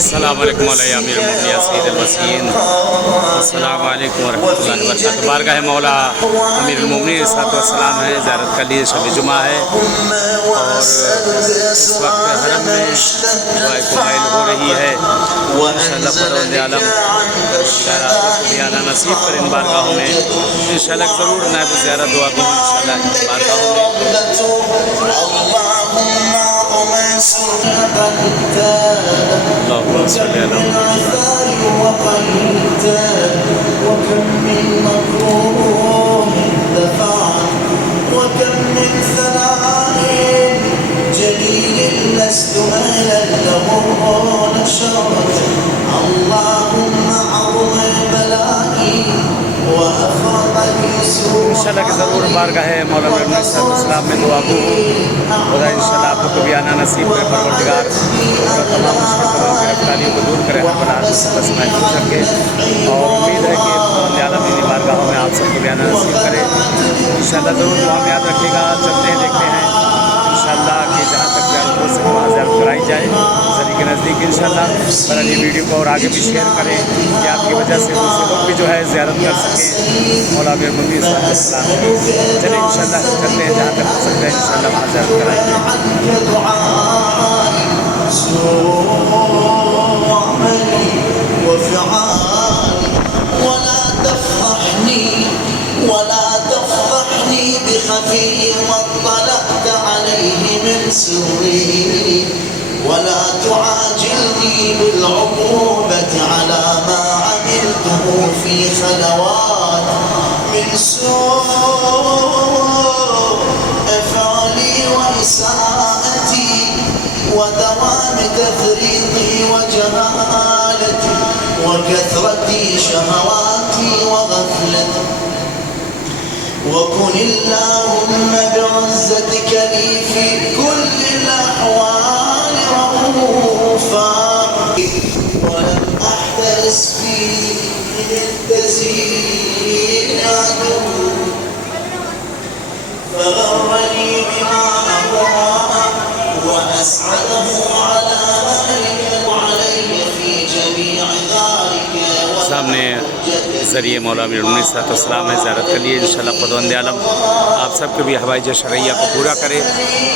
अस्सलाम वालेकुम मौला अमीरुल मोमिनीन सय्यदुल वसीयीन अस्सलाम वालेकुम व रहमतुल्लाहि व बरकातहू। बारगाह मौला अमीरुल मोमिनीन सलाम है, ज़ियारत का लिए शब जुमा है और इस वक्त हरम में दुआए कुमाइल हो रही है। इंशाअल्लाह खुदावंद आलम भी आना नसीब कर इन बारगाहों में। इंशाअल्लाह ज़रूर नायब ज़ियारत दुआ करूँ इंशाअल्लाह बारगाहों में। अल्लाहुम्मा सल्ली अला इंशाअल्लाह कि ज़रूर बारगाह मौला सलाम में दुआ को खुदा इंशाअल्लाह आपको भी आना नसीब करे। परवरदिगार तमाम मुश्किलों गिरफ्तारियों को दूर करे, हर बला बस महफूज रखे और उम्मीद है कि आलम इन बारगाहों में आप सबको भी आना नसीब करे। इंशाअल्लाह ज़रूर दुआ में याद रखिएगा। चलते हैं, देखते हैं इंशाअल्लाह कि जहाँ तक ज़ियारत हो सके वहाँ ज़ियारत कराई जाए सभी के नज़दीक इंशाअल्लाह। पर ये वीडियो को और आगे भी शेयर करें कि आपकी वजह से दूसरे लोग भी जो है ज़ियारत कर सकें मौला अमीरुल मोमिनीन सलाम। चलिए इंशाअल्लाह चलते हैं, जहाँ तक हो सकता है इंशाअल्लाह वहाँ ज़ियारत कराएंगे। ولا تعاجلني بالعقوبة على ما عملته في خلوات من سوء أفعالي وإساءتي ودوام تفريطي وجهالتي وكثرة شهواتي وغفلتي. وكن اللهم بعزتك لي في كل الأحوال رؤوفا ولم أحترس فيه من التزيين عدو فغرني بما أهوى وأسعده على ذلك وعلي في جميع ذلك. सामने ज़रिए मौला अमीरुल मोमिनीन सलाम है, ज़ियारत के लिए इंशाअल्लाह खुदावंद आलम आप सबको भी हवाई शरैया को पूरा करे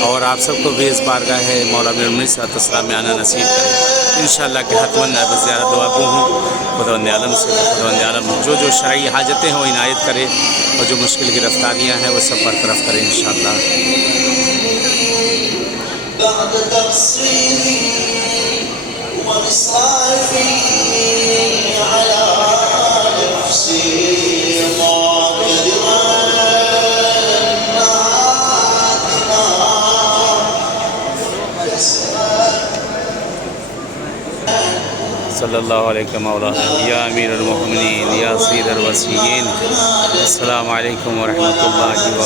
और आप सबको भी इस बारगाह है मौला अमीरुल मोमिनीन सलाम में आना नसीब करे इंशाअल्लाह कि हतमन नायब ज़ियारत दुआ को हूँ खुदावंद आलम से। खुदावंद आलम जो जो शरई हाजतें हैं वो इनायत करे और जो मुश्किल गिरफ्तारियाँ हैं वो सब बरतरफ करे इंशाअल्लाह। सल्लल्लाहु अलैहि मौलाना या अमीरुल मोमिनीन या सय्यदुल वसीयीन अस्सलामु अलैकुम व रहमतुल्लाहि व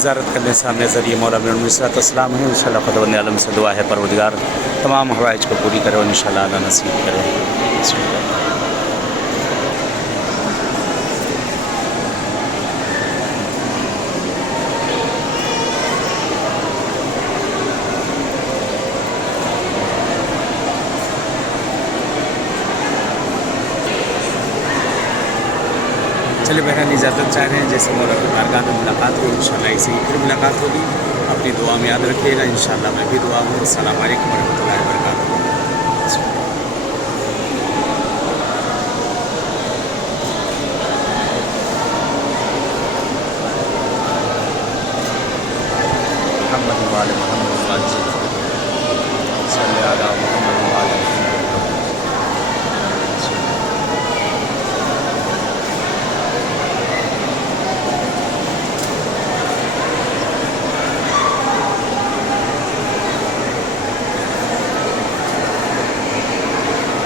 ज़ियारत करने सामने ज़रिए मौला अमीरुल मोमिनीन सलाम है। इंशाअल्लाह खुदावंद आलम से दुआ है परवरदिगार तमाम हवाइज को पूरी करे और इंशाअल्लाह आना नसीब करे। चलिए बहरहाल इजाज़त चाह रहे हैं, जैसे मौला की बारगाह में मुलाकात हुई इंशाअल्लाह इसी फिर मुलाकात होगी। अपनी दुआ में याद रखिएगा। इंशाअल्लाह मैं भी दुआ हूँ। अस्सलाम वालेकुम रहमतुल्लाहि व बरकातहू।